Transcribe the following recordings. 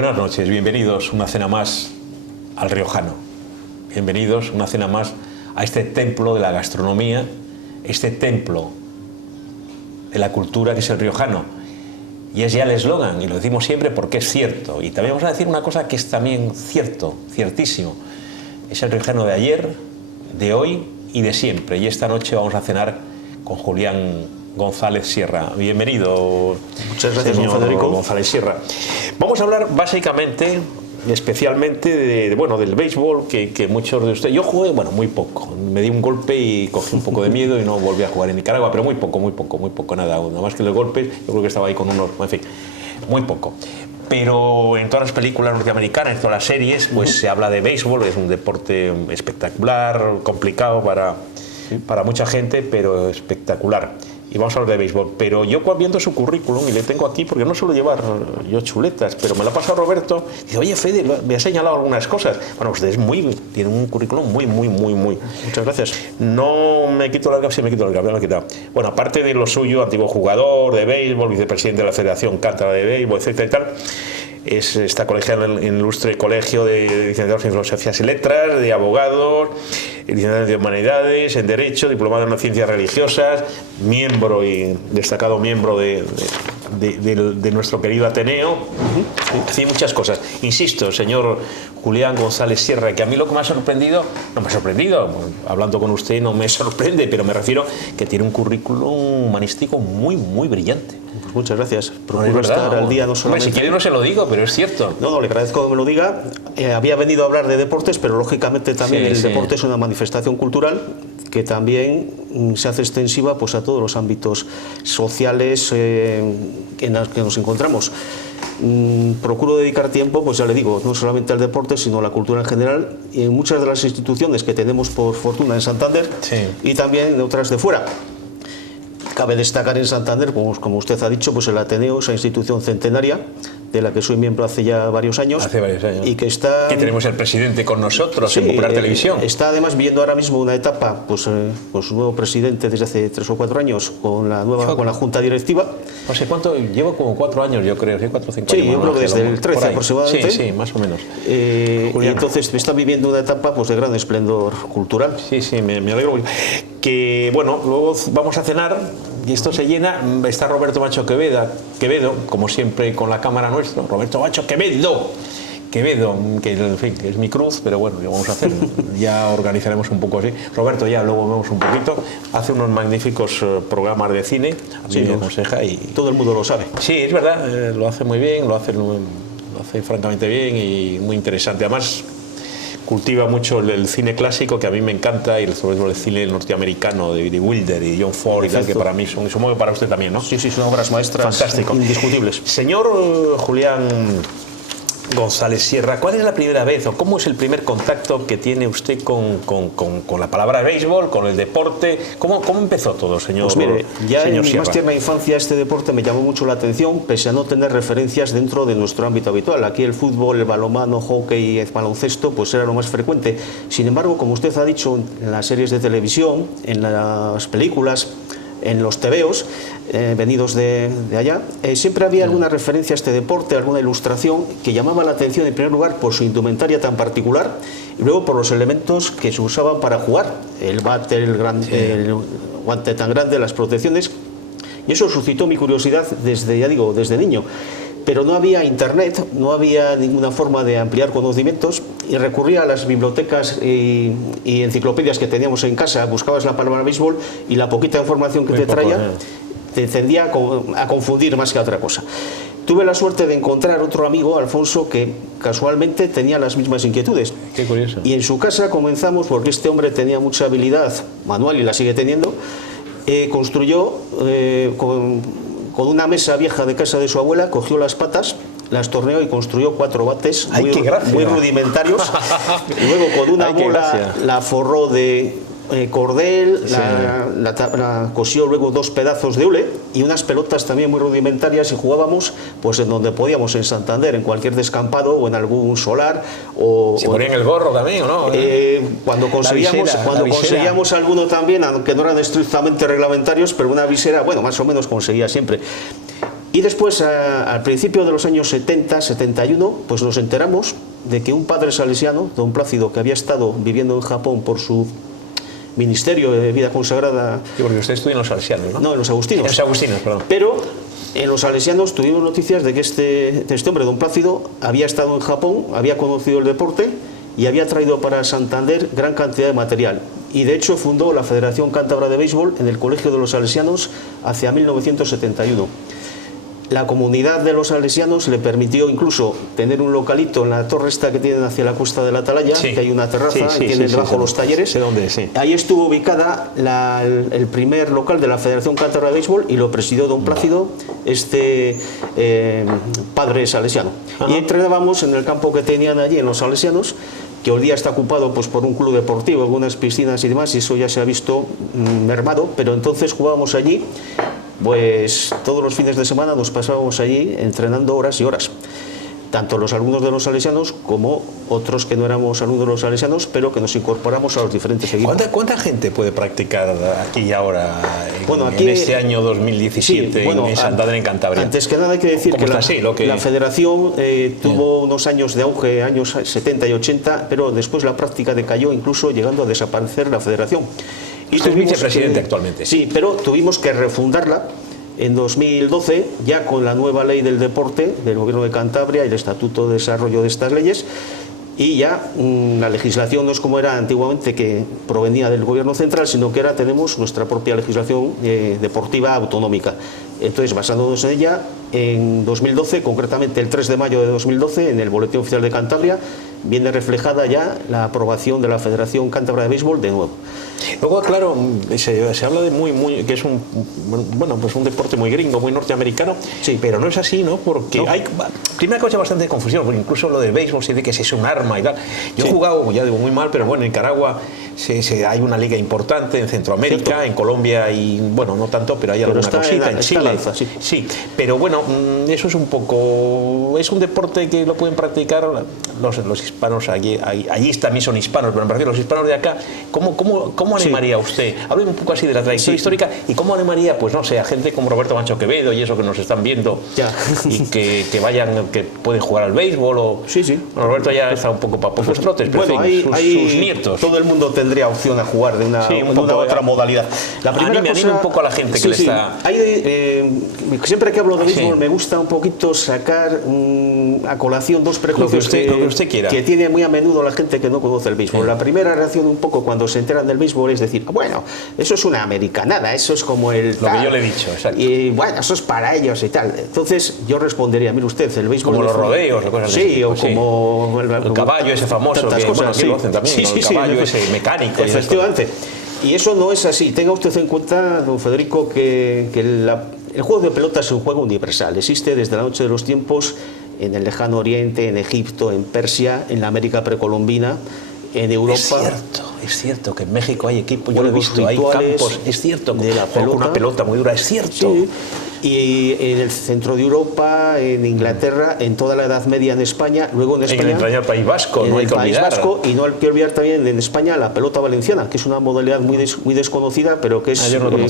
Buenas noches, bienvenidos una cena más al Riojano. Bienvenidos una cena más a este templo de la gastronomía, este templo de la cultura que es el riojano. Y es ya el eslogan, y lo decimos siempre porque es cierto. Y también vamos a decir una cosa que es también cierto, ciertísimo. Es el riojano de ayer, de hoy y de siempre. Y esta noche vamos a cenar con Julián González Sierra. Bienvenido. Muchas gracias, señor don Federico González Sierra. Vamos a hablar básicamente, especialmente del béisbol, que muchos de ustedes... Yo jugué, bueno, muy poco. Me di un golpe y cogí un poco de miedo y no volví a jugar en Nicaragua, pero muy poco, nada más que los golpes. Yo creo que estaba ahí con unos... En fin, muy poco. Pero en todas las películas norteamericanas, en todas las series, pues se habla de béisbol. Es un deporte espectacular, complicado para mucha gente, pero espectacular. Y vamos a hablar de béisbol, pero yo viendo su currículum, y le tengo aquí porque no suelo llevar yo chuletas, pero me lo ha pasado Roberto, y dice, oye Fede, me ha señalado algunas cosas. Bueno, usted tiene un currículum muy. Muchas gracias. No me quito la capa, sí me quito la capa, me lo he quitado. Bueno, aparte de lo suyo, antiguo jugador de béisbol, vicepresidente de la Federación Cátedra de Béisbol, etcétera y tal, está colegiado en el ilustre colegio de licenciados en Filosofías y Letras, de abogados, licenciado en Humanidades, en Derecho, diplomado en Ciencias Religiosas, miembro y destacado miembro de nuestro querido Ateneo, sí, muchas cosas. Insisto, señor Julián González Sierra, que a mí lo que me ha sorprendido, no me ha sorprendido, hablando con usted no me sorprende, pero me refiero que tiene un currículum humanístico muy brillante. Pues muchas gracias. Procuro estar al día no solamente... Si quiere no se lo digo, pero es cierto. No, le agradezco que me lo diga. Había venido a hablar de deportes, pero lógicamente también el deporte es una manifestación cultural que también se hace extensiva pues, a todos los ámbitos sociales en los que nos encontramos. Procuro dedicar tiempo, pues ya le digo, no solamente al deporte, sino a la cultura en general, y en muchas de las instituciones que tenemos por fortuna en Santander, y también en otras de fuera. Cabe destacar en Santander, como usted ha dicho, pues el Ateneo, esa institución centenaria, de la que soy miembro hace ya varios años. Y que está... Que tenemos el presidente con nosotros en Popular Televisión. Está además viviendo ahora mismo una etapa, pues con su nuevo presidente desde hace 3 o 4 años, con la Junta Directiva. No sé cuánto, llevo como 4 años, yo creo, 4 o 5 años. Sí, yo creo que desde el 13 aproximadamente. Sí, más o menos. Y entonces está viviendo una etapa pues, de gran esplendor cultural. Sí, me alegro. Que bueno, luego vamos a cenar y esto se llena. Está Roberto Macho Quevedo, como siempre con la cámara nuestra. Roberto Macho Quevedo, que en fin, es mi cruz, pero bueno, lo vamos a hacer. Ya organizaremos un poco así. Roberto ya luego vemos un poquito. Hace unos magníficos programas de cine. A mí me aconseja y todo el mundo lo sabe. Sí, es verdad, lo hace muy bien, lo hace francamente bien y muy interesante. Además, cultiva mucho el cine clásico, que a mí me encanta, y sobre todo el cine norteamericano de Billy Wilder y John Ford y tal, que para mí son, y supongo que para usted también, ¿no? Sí, son obras maestras. Fantástico. Indiscutibles. Señor Julián González Sierra, ¿cuál es la primera vez o cómo es el primer contacto que tiene usted con la palabra béisbol, con el deporte? ¿Cómo empezó todo, señor? Pues mire, ya en mi Sierra? más tierna infancia este deporte me llamó mucho la atención, pese a no tener referencias dentro de nuestro ámbito habitual. Aquí el fútbol, el balonmano, hockey y el baloncesto pues era lo más frecuente. Sin embargo, como usted ha dicho, en las series de televisión, en las películas, en los tebeos venidos de allá, siempre había alguna referencia a este deporte, alguna ilustración que llamaba la atención en primer lugar por su indumentaria tan particular y luego por los elementos que se usaban para jugar, el bate, el guante tan grande, las protecciones, y eso suscitó mi curiosidad desde niño. Pero no había internet, no había ninguna forma de ampliar conocimientos y recurría a las bibliotecas y enciclopedias que teníamos en casa. Buscabas la palabra béisbol y la poquita información que te traía te tendía a confundir más que a otra cosa. Tuve la suerte de encontrar otro amigo, Alfonso, que casualmente tenía las mismas inquietudes. Qué curioso. Y en su casa comenzamos, porque este hombre tenía mucha habilidad manual y la sigue teniendo, construyó con una mesa vieja de casa de su abuela, cogió las patas, las torneó y construyó 4 bates muy rudimentarios. Luego con una bola la forró de cordel, la cosió luego 2 pedazos de hule y unas pelotas también muy rudimentarias, y jugábamos pues en donde podíamos, en Santander, en cualquier descampado o en algún solar. ¿Se ponían el gorro también o no? Cuando conseguíamos alguno también, aunque no eran estrictamente reglamentarios, pero una visera, bueno, más o menos conseguía siempre. Y después, al principio de los años 70, 71, pues nos enteramos de que un padre salesiano, don Plácido, que había estado viviendo en Japón por su ministerio de vida consagrada... Sí, porque usted estudia en los salesianos, ¿no? No, en los agustinos. En los agustinos, perdón. Pero en los salesianos tuvimos noticias de que este hombre, don Plácido, había estado en Japón, había conocido el deporte y había traído para Santander gran cantidad de material. Y de hecho fundó la Federación Cántabra de Béisbol en el Colegio de los Salesianos hacia 1971. La comunidad de los salesianos le permitió incluso tener un localito en la torre esta que tienen hacia la Cuesta de la Atalaya, sí, que hay una terraza, sí, y tienen debajo los talleres. Sé dónde, sí. Ahí estuvo ubicada el primer local de la Federación Cántabra de Béisbol y lo presidió don Plácido, padre salesiano. Ajá. Y entrenábamos en el campo que tenían allí en los salesianos, que hoy día está ocupado pues por un club deportivo, algunas piscinas y demás, y eso ya se ha visto mermado, pero entonces jugábamos allí. Pues todos los fines de semana nos pasábamos allí entrenando horas y horas, tanto los alumnos de los salesianos como otros que no éramos alumnos de los salesianos, pero que nos incorporamos a los diferentes equipos. ¿Cuánta gente puede practicar aquí y ahora, aquí, en este año 2017, en Santander, en Cantabria? Antes que nada hay que decir que la federación tuvo unos años de auge, años 70 y 80, pero después la práctica decayó, incluso llegando a desaparecer la federación. Y usted es vicepresidente actualmente. Sí, pero tuvimos que refundarla en 2012, ya con la nueva ley del deporte del Gobierno de Cantabria y el Estatuto de Desarrollo de estas leyes, y ya la legislación no es como era antiguamente, que provenía del Gobierno central, sino que ahora tenemos nuestra propia legislación deportiva autonómica. Entonces, basándonos en ella, en 2012, concretamente el 3 de mayo de 2012, en el Boletín Oficial de Cantabria, viene reflejada ya la aprobación de la Federación Cántabra de Béisbol de nuevo. Luego, claro, se habla de que es un deporte muy gringo, muy norteamericano, sí, pero no es así, ¿no? Porque hay, primera cosa, bastante confusión, porque incluso lo del béisbol se dice que es un arma y tal. Yo he jugado, ya digo, muy mal, pero bueno, en Nicaragua hay una liga importante, en Centroamérica, ¿cierto? En Colombia, y bueno, no tanto, pero hay alguna cosita, en Chile. Sí, pero bueno, eso es un poco, es un deporte que lo pueden practicar los hispanos, allí también son hispanos, pero en particular los hispanos de acá. ¿Cómo animaría usted? Hable un poco así de la trayectoria histórica y cómo animaría, pues no sé, a gente como Roberto Mancho Quevedo y eso que nos están viendo y que vayan, que pueden jugar al béisbol o... Sí. Bueno, Roberto ya está un poco para pocos trotes, pero bueno, sus nietos. Todo el mundo tendría opción a jugar de una otra modalidad. La primera anime un poco a la gente que le está... Siempre que hablo de béisbol me gusta un poquito sacar a colación dos prejuicios que tiene muy a menudo la gente que no conoce el béisbol. La primera reacción un poco cuando se enteran del béisbol es decir, bueno, eso es una americanada, eso es como el tal, lo que yo le he dicho, exacto. Y bueno, eso es para ellos y tal. Entonces yo respondería, mire usted, el béisbol... Como los rodeos o cosas así. Sí, o como... El caballo ese famoso, que bueno, aquí lo hacen también, el caballo ese mecánico. Efectivamente. Y eso no es así. Tenga usted en cuenta, don Federico, que el juego de pelota es un juego universal. Existe desde la noche de los tiempos en el lejano oriente, en Egipto, en Persia, en la América precolombina, en Europa. Es cierto que en México hay equipos, yo lo he visto, hay campos, es cierto, de la pelota, una pelota muy dura, es cierto. Sí. Y en el centro de Europa, en Inglaterra, en toda la Edad Media en España, luego en España... En el entrañable País Vasco, no hay que olvidar. Vasco, y no hay que olvidar también en España la pelota valenciana, que es una modalidad muy desconocida, pero que es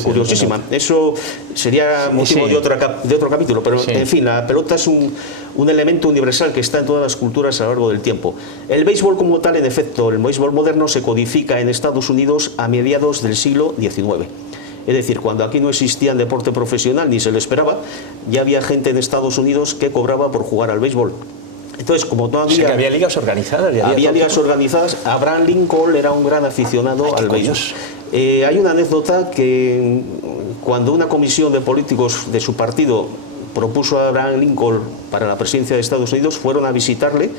curiosísima. No. Eso sería motivo de otro capítulo, pero en fin, la pelota es un elemento universal que está en todas las culturas a lo largo del tiempo. El béisbol como tal, en efecto, el béisbol moderno se codifica en Estados Unidos a mediados del siglo XIX. Es decir, cuando aquí no existía el deporte profesional ni se le esperaba, ya había gente en Estados Unidos que cobraba por jugar al béisbol. Entonces, como no había... O sea, que había ligas organizadas. Había ligas organizadas. Abraham Lincoln era un gran aficionado al béisbol. Hay una anécdota que cuando una comisión de políticos de su partido propuso a Abraham Lincoln para la presidencia de Estados Unidos, fueron a visitarle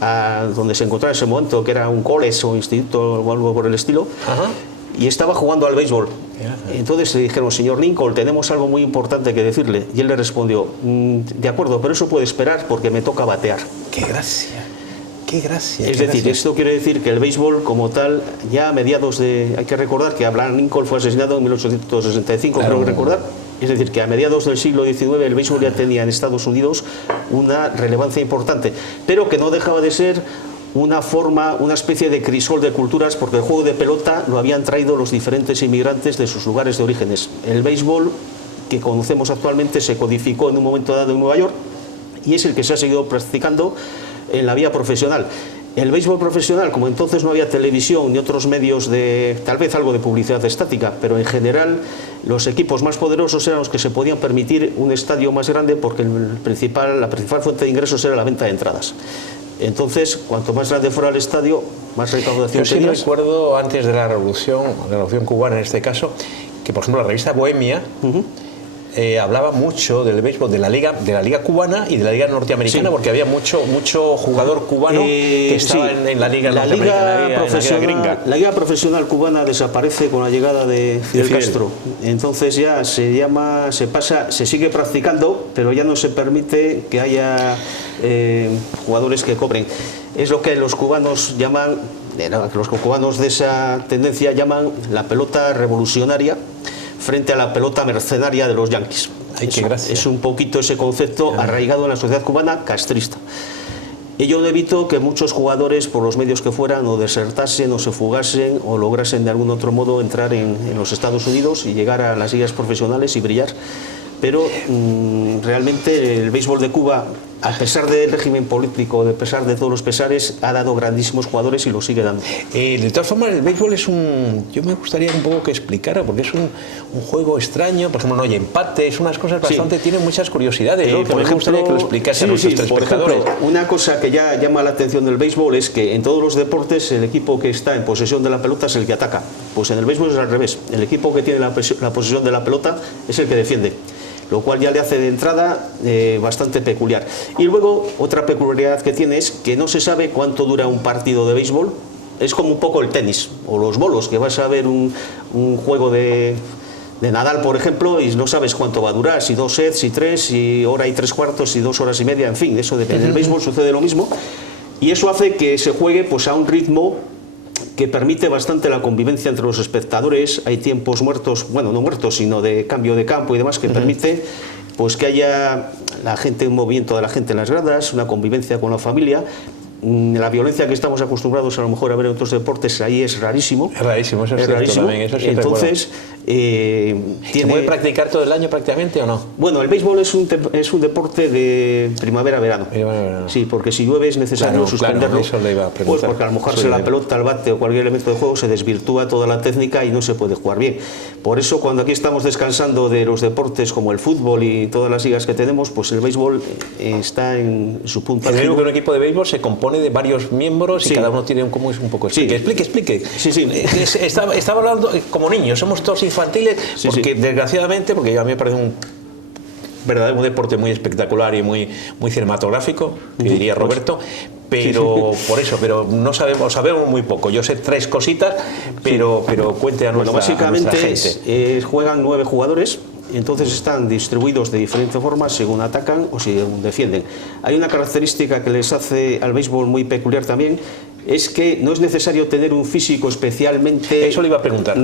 a donde se encontraba en ese momento, que era un college o instituto o algo por el estilo. Ajá. Y estaba jugando al béisbol. Entonces le dijeron, señor Lincoln, tenemos algo muy importante que decirle. Y él le respondió, de acuerdo, pero eso puede esperar porque me toca batear. ¡Qué gracia! ¡Qué gracia! Es decir, esto quiere decir que el béisbol como tal, ya a mediados de... Hay que recordar que Abraham Lincoln fue asesinado en 1865, creo que recordar. Es decir, que a mediados del siglo XIX el béisbol ya tenía en Estados Unidos una relevancia importante, pero que no dejaba de ser una especie de crisol de culturas, porque el juego de pelota lo habían traído los diferentes inmigrantes de sus lugares de orígenes. El béisbol que conocemos actualmente se codificó en un momento dado en Nueva York y es el que se ha seguido practicando en la vía profesional. El béisbol profesional, como entonces no había televisión ni otros medios de, tal vez algo de publicidad estática, pero en general los equipos más poderosos eran los que se podían permitir un estadio más grande porque la principal fuente de ingresos era la venta de entradas. Entonces, cuanto más grande fuera el estadio, más recaudación tenías. Yo sí recuerdo antes de la revolución cubana en este caso, que por ejemplo la revista Bohemia hablaba mucho del béisbol de la liga cubana y de la liga norteamericana, porque había mucho jugador cubano que estaba en la liga norteamericana, en la liga gringa. La liga profesional cubana desaparece con la llegada de Fidel Castro. Entonces ya se sigue practicando, pero ya no se permite que haya jugadores que cobren. Es lo que los cubanos llaman, los cubanos de esa tendencia llaman la pelota revolucionaria frente a la pelota mercenaria de los yanquis. Es un poquito ese concepto arraigado en la sociedad cubana castrista. Ello evitó que muchos jugadores, por los medios que fueran, o desertasen o se fugasen o lograsen de algún otro modo entrar en los Estados Unidos y llegar a las ligas profesionales y brillar. Pero realmente el béisbol de Cuba, a pesar del régimen político, a pesar de todos los pesares, ha dado grandísimos jugadores y lo sigue dando. De todas formas, el béisbol es yo me gustaría un poco que explicara, porque es un juego extraño, por ejemplo, no hay empates, unas cosas bastante, tienen muchas curiosidades, ¿no? Por ejemplo, me gustaría que lo explicase a nuestros espectadores. Por ejemplo, una cosa que ya llama la atención del béisbol es que en todos los deportes el equipo que está en posesión de la pelota es el que ataca. Pues en el béisbol es al revés, el equipo que tiene la posesión de la pelota es el que defiende, lo cual ya le hace de entrada bastante peculiar. Y luego, otra peculiaridad que tiene es que no se sabe cuánto dura un partido de béisbol. Es como un poco el tenis o los bolos, que vas a ver un juego de Nadal, por ejemplo, y no sabes cuánto va a durar, si 2 sets, si 3, si hora y 3/4, si 2 horas y media, en fin, eso depende. En el béisbol sucede lo mismo, y eso hace que se juegue pues a un ritmo que permite bastante la convivencia entre los espectadores. Hay tiempos muertos, bueno, no muertos, sino de cambio de campo y demás, que permite pues que haya la gente, un movimiento de la gente en las gradas, una convivencia con la familia. La violencia que estamos acostumbrados a lo mejor a ver en otros deportes ahí es rarísimo. Es rarísimo, eso es rarísimo. También, eso sí. Entonces, ¿se puede practicar todo el año prácticamente o no? Bueno, el béisbol es un deporte de primavera-verano. Sí, porque si llueve es necesario suspenderlo. Eso le iba a pues porque al mojarse la pelota, el bate o cualquier elemento de juego se desvirtúa toda la técnica y no se puede jugar bien. Por eso, cuando aquí estamos descansando de los deportes como el fútbol y todas las ligas que tenemos, pues el béisbol está en su punto. Que un equipo de béisbol se compone de varios miembros y cada uno tiene un poco. Explique. Sí. Estaba hablando como niños, somos todos infantiles, porque desgraciadamente, porque a mí me parece un deporte muy espectacular y muy cinematográfico, que diría Roberto, pero por eso, pero no sabemos muy poco. Yo sé 3 cositas, pero cuente a nuestra gente. Juegan 9 jugadores. Entonces están distribuidos de diferentes formas según atacan o según defienden. Hay una característica que les hace al béisbol muy peculiar también, es que no es necesario tener un físico especialmente... Eso le iba a preguntar.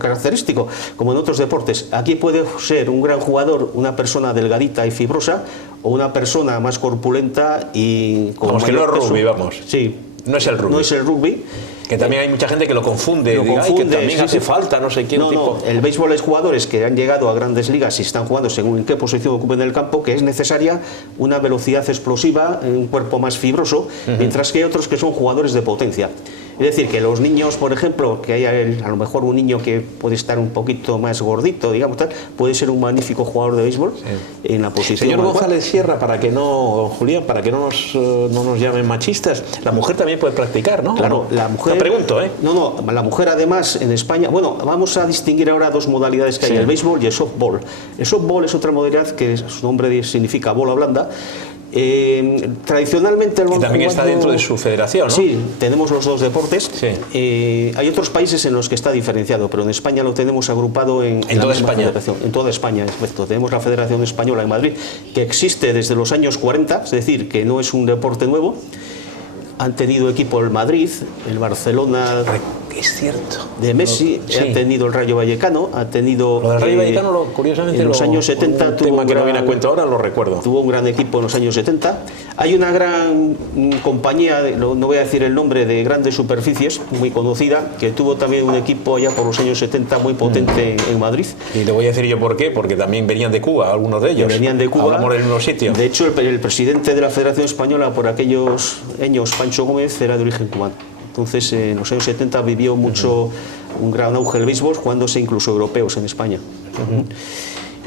Característico, como en otros deportes. Aquí puede ser un gran jugador, una persona delgadita y fibrosa, o una persona más corpulenta y con vamos, que no es rugby, vamos. Sí. No es el rugby. No es el rugby. Que también hay mucha gente que lo confunde, que también hace falta, no sé quién tipo. No, el béisbol es jugadores que han llegado a grandes ligas y están jugando según en qué posición ocupen el campo, que es necesaria una velocidad explosiva, un cuerpo más fibroso, mientras que hay otros que son jugadores de potencia. Es decir, que los niños, por ejemplo, que hay a lo mejor un niño que puede estar un poquito más gordito, digamos tal, puede ser un magnífico jugador de béisbol en la posición. Señor González Sierra, Julián, para que no nos llamen machistas, la mujer también puede practicar, ¿no? Claro, la mujer... Te pregunto, ¿eh? No, la mujer además en España... Bueno, vamos a distinguir ahora 2 modalidades que hay, el béisbol y el softball. El softball es otra modalidad que su nombre significa bola blanda. Tradicionalmente que también está dentro de su federación, ¿no? Sí, tenemos los 2 deportes. Sí. Hay otros países en los que está diferenciado, pero en España lo tenemos agrupado en toda España. En toda España, efecto. Tenemos la Federación Española en Madrid, que existe desde los años 40, es decir, que no es un deporte nuevo. Han tenido equipo el Madrid, el Barcelona... es cierto. De Messi, Sí. ha tenido el Rayo Vallecano, ha tenido... Lo del Rayo Vallecano, curiosamente, en los años 70 un tuvo tema un que no gran- viene a cuento ahora, lo recuerdo. Tuvo un gran equipo en los años 70. Hay una gran compañía, no voy a decir el nombre, de grandes superficies, muy conocida, que tuvo también un equipo allá por los años 70 muy potente en Madrid. Y te voy a decir yo por qué, porque también venían de Cuba, algunos de ellos. Que venían de Cuba. Hablamos del mismo sitio. De hecho, el presidente de la Federación Española por aquellos años, Pancho Gómez, era de origen cubano. Entonces, en los años 70 vivió mucho un gran auge el béisbol, jugándose incluso europeos en España.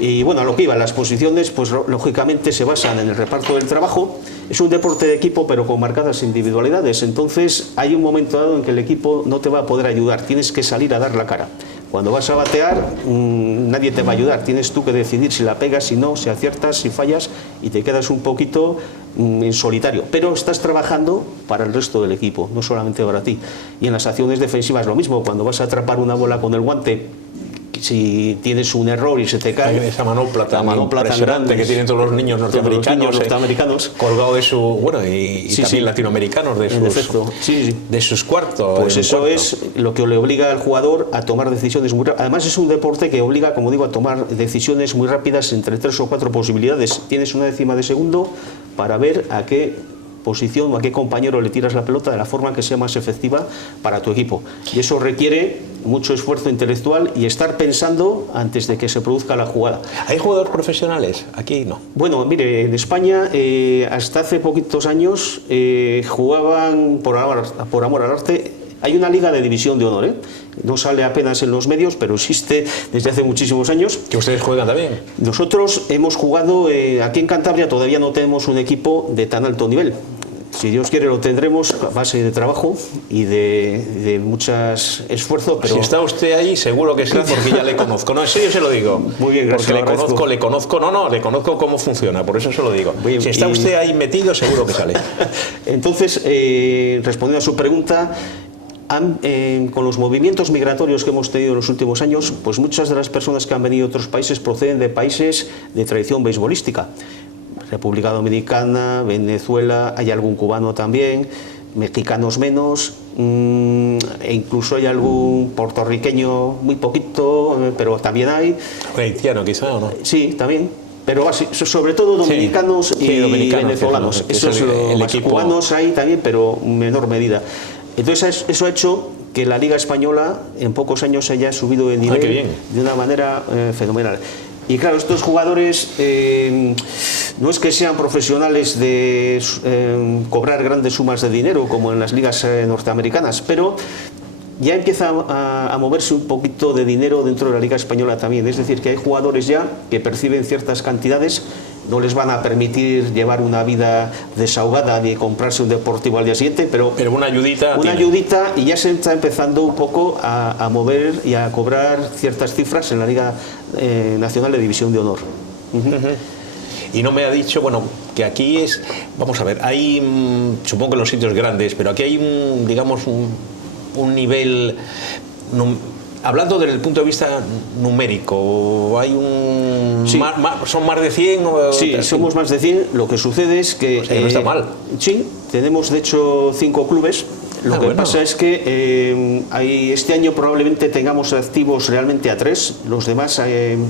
Y bueno, a lo que iba, las posiciones, pues lógicamente se basan en el reparto del trabajo. Es un deporte de equipo, pero con marcadas individualidades. Entonces, hay un momento dado en que el equipo no te va a poder ayudar, tienes que salir a dar la cara. Cuando vas a batear, nadie te va a ayudar, tienes tú que decidir si la pegas, si no, si aciertas, si fallas, y te quedas un poquito en solitario. Pero estás trabajando para el resto del equipo, no solamente para ti. Y en las acciones defensivas lo mismo, cuando vas a atrapar una bola con el guante, si tienes un error y se te cae, Esa manopla tan manopla tan impresionante grande que tienen todos los niños norteamericanos, colgado de su, bueno, y Sí, también sí. latinoamericanos de en sus, efecto, sí. de sus cuartos. Pues en eso cuarto. es lo que le obliga al jugador a tomar decisiones muy rápidas. Además es un deporte que obliga, como digo, a tomar decisiones muy rápidas entre 3 o 4 posibilidades. Tienes una décima de segundo para ver a qué posición o a qué compañero le tiras la pelota de la forma que sea más efectiva para tu equipo. Y eso requiere mucho esfuerzo intelectual y estar pensando antes de que se produzca la jugada. ¿Hay jugadores profesionales? Aquí no. Bueno, mire, en España hasta hace poquitos años jugaban por amor al arte. Hay una liga de división de honor, ¿eh? No sale apenas en los medios, pero existe desde hace muchísimos años. ¿Que ustedes juegan también? Nosotros hemos jugado, aquí en Cantabria todavía no tenemos un equipo de tan alto nivel. Si Dios quiere lo tendremos a base de trabajo y de muchos esfuerzos. Pero Si está usted ahí, seguro que sí, porque ya le conozco. No, en serio se lo digo. Muy bien, gracias, porque lo le conozco cómo funciona, por eso se lo digo. Bien, Si está y- usted ahí metido, seguro que sale. Entonces, respondiendo a su pregunta, con los movimientos migratorios que hemos tenido en los últimos años, pues muchas de las personas que han venido de otros países proceden de países de tradición beisbolística. República Dominicana, Venezuela, hay algún cubano también, mexicanos menos, e incluso hay algún puertorriqueño, muy poquito, pero también hay. Haitiano quizá, ¿o no? Sí, también. Pero sobre todo dominicanos Sí, y dominicanos, venezolanos. que es Esos el los equipo. cubanos hay también, pero en menor medida. Entonces eso ha hecho que la Liga Española en pocos años haya subido de nivel qué bien. de una manera fenomenal. Y claro, estos jugadores no es que sean profesionales de cobrar grandes sumas de dinero como en las ligas norteamericanas, pero ya empieza a moverse un poquito de dinero dentro de la Liga Española también. Es decir, que hay jugadores ya que perciben ciertas cantidades, no les van a permitir llevar una vida desahogada ni comprarse un deportivo al día siguiente, pero una ayudita. una tiene. ayudita, y ya se está empezando un poco a mover y a cobrar ciertas cifras en la Liga Nacional de División de Honor. Y no me ha dicho, bueno, que aquí es, vamos a ver, hay, supongo que en los sitios grandes, pero aquí hay digamos, un nivel, hablando desde el punto de vista numérico, hay un, Sí. son más de 100 o Sí, somos más de 100. Lo que sucede es que... O sea, que no está mal. Sí, tenemos de hecho 5 clubes. Lo que bueno. pasa es que este año probablemente tengamos activos realmente a 3, los demás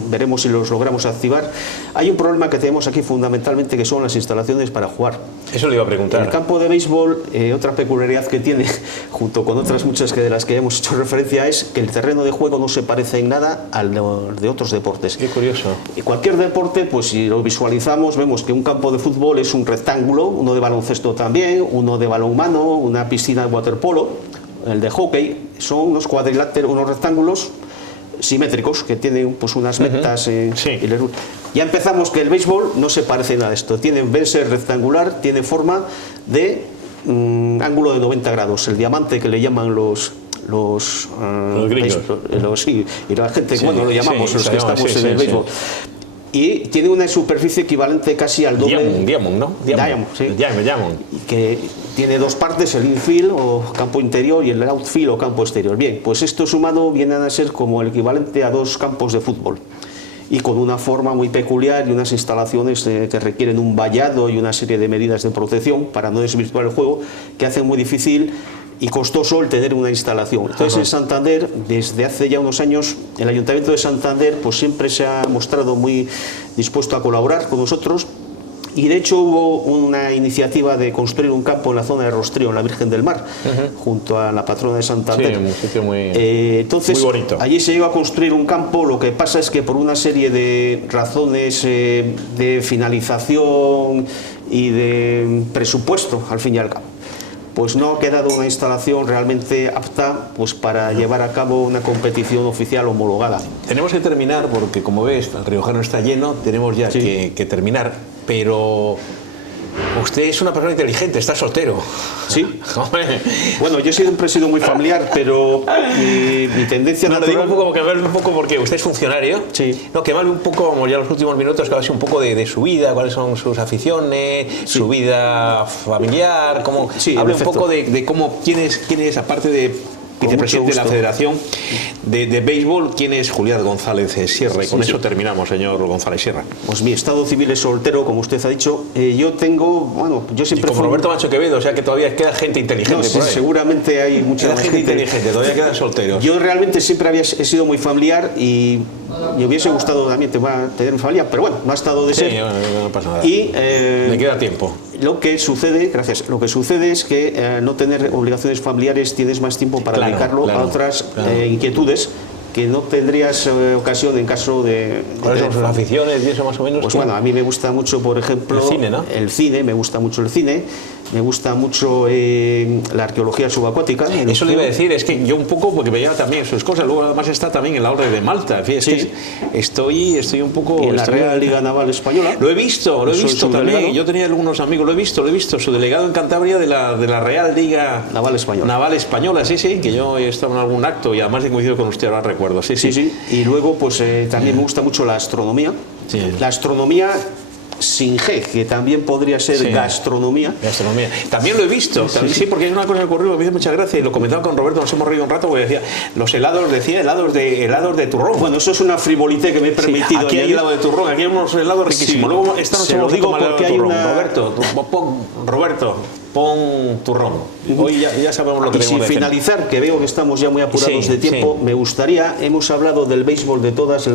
veremos si los logramos activar. Hay un problema que tenemos aquí fundamentalmente, que son las instalaciones para jugar. Eso le iba a preguntar. El campo de béisbol, otra peculiaridad que tiene, junto con otras muchas de las que hemos hecho referencia, es que el terreno de juego no se parece en nada al de otros deportes. Qué curioso. Y cualquier deporte, pues si lo visualizamos, vemos que un campo de fútbol es un rectángulo, uno de baloncesto también, uno de balonmano, una piscina de waterpolo, el de hockey, son unos cuadriláteros, unos rectángulos simétricos que tienen pues unas metas. Sí. Ya empezamos que el béisbol no se parece nada a esto, debe ser rectangular, tiene forma de ángulo de 90 grados, el diamante que le llaman los gringos. sí, y la gente, Sí, bueno, lo llamamos sí, los se que llama, estamos sí, en el sí, béisbol. Y tiene una superficie equivalente casi al doble. Diamond, ¿no? Diamond, sí. Diamond. Y que tiene 2 partes, el infield o campo interior y el outfield o campo exterior. Bien, pues esto sumado viene a ser como el equivalente a 2 campos de fútbol. Y con una forma muy peculiar y unas instalaciones que requieren un vallado y una serie de medidas de protección para no desvirtuar el juego, que hacen muy difícil y costoso el tener una instalación. Entonces, en Santander, desde hace ya unos años, el Ayuntamiento de Santander pues siempre se ha mostrado muy dispuesto a colaborar con nosotros. Y de hecho hubo una iniciativa de construir un campo en la zona de Rostrío, en la Virgen del Mar, junto a la patrona de Santander. Sí, un sitio muy, entonces, muy bonito. Allí se llegó a construir un campo, lo que pasa es que por una serie de razones de finalización y de presupuesto, al fin y al cabo, pues no ha quedado una instalación realmente apta pues para llevar a cabo una competición oficial homologada. Tenemos que terminar porque, como ves, el Riojano está lleno, tenemos ya que terminar, pero usted es una persona inteligente, está soltero. Sí. Bueno, yo siempre he sido muy familiar, pero mi tendencia natural... No, le digo un poco, que me hable un poco porque usted es funcionario. Sí. No, que me hable un poco, como ya en los últimos minutos, que hable un poco de su vida, cuáles son sus aficiones, sí, su vida familiar, cómo... Sí, hable un poco de cómo, quién es, aparte de vicepresidente de la Federación de Béisbol, quién es Julián González Sierra. Y con eso terminamos, señor González Sierra. Pues mi estado civil es soltero, como usted ha dicho. Yo tengo, bueno, yo siempre... Y como Roberto Macho Quevedo, o sea que todavía queda gente inteligente. No, sí, por ahí. Seguramente hay mucha gente inteligente, todavía quedan solteros. Yo realmente siempre he sido muy familiar y me hubiese gustado también tener mi familia, pero bueno, no ha estado de ser. No pasa nada. Y me queda tiempo. Lo que sucede, gracias, lo que sucede es que no tener obligaciones familiares tienes más tiempo para dedicarlo a otras inquietudes que no tendrías ocasión en caso de ¿Cuáles son sus aficiones y eso más o menos? Pues bueno, a mí me gusta mucho, por ejemplo, el cine, ¿no? El cine, me gusta mucho el cine, me gusta mucho la arqueología subacuática. Eso le iba a decir, es que yo un poco, porque me llama también sus cosas, luego además está también en la Orden de Malta, fíjese, estoy un poco... Y en la Real Liga Naval Española. Lo he visto también, yo tenía algunos amigos, lo he visto, su delegado en Cantabria de la Real Liga Naval Española, sí, que yo he estado en algún acto y además he coincidido con usted, ahora recuerdo, sí. Y luego pues también me gusta mucho la astronomía. Sí. La astronomía sin G, que también podría ser gastronomía. Gastronomía. También lo he visto, sí, porque hay una cosa que ocurrió, me hizo mucha gracia y lo comentaba con Roberto, nos hemos reído un rato porque decía, los helados, helados de turrón. Bueno, eso es una frivolité que me he permitido. Aquí hay helado de turrón, aquí hay unos helados riquísimos. Luego esta noche hemos dicho helado de turrón. Roberto, pon turrón. Hoy ya sabemos lo que tenemos que hacer. Y sin finalizar, que veo que estamos ya muy apurados de tiempo, me gustaría, hemos hablado del béisbol, de todas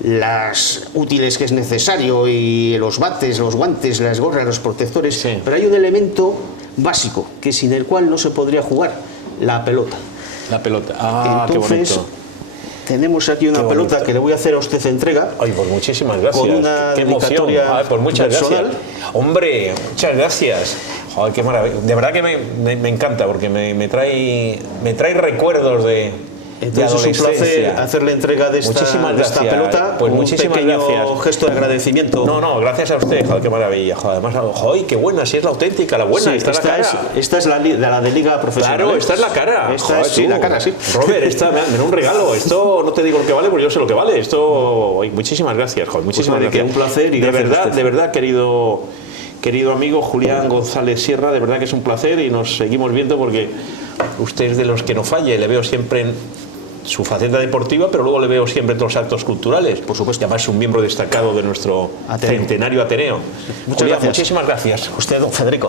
las útiles que es necesario, y los bates, los guantes, las gorras, los protectores, pero hay un elemento básico, que sin el cual no se podría jugar, la pelota. La pelota, entonces, qué bonito. Tenemos aquí una pelota que le voy a hacer a usted entrega. Ay, pues muchísimas gracias. Con una dedicatoria pues muchas personal. Gracias. Hombre, muchas gracias. Joder, qué maravilla. De verdad que me encanta porque me trae recuerdos de... Entonces es un placer hacerle entrega de esta pelota. Pues muchísimas gracias. Gesto de agradecimiento. No, gracias a usted, joder, qué maravilla. Joder, además, joder, qué buena, si es la auténtica, la buena, esta es la cara. Esta es la de liga profesional. Claro, esta es la cara. Esta es la cara, sí. Robert, esta me da un regalo. Esto no te digo lo que vale, porque yo sé lo que vale. Esto, muchísimas gracias, joder, muchísimas gracias. Un placer y de verdad, querido amigo Julián González Sierra, de verdad que es un placer y nos seguimos viendo porque usted es de los que no falle, le veo siempre en su faceta deportiva, pero luego le veo siempre en los actos culturales. Por supuesto. Además es un miembro destacado de nuestro centenario Ateneo. Muchas gracias. Muchísimas gracias. Usted, don Federico.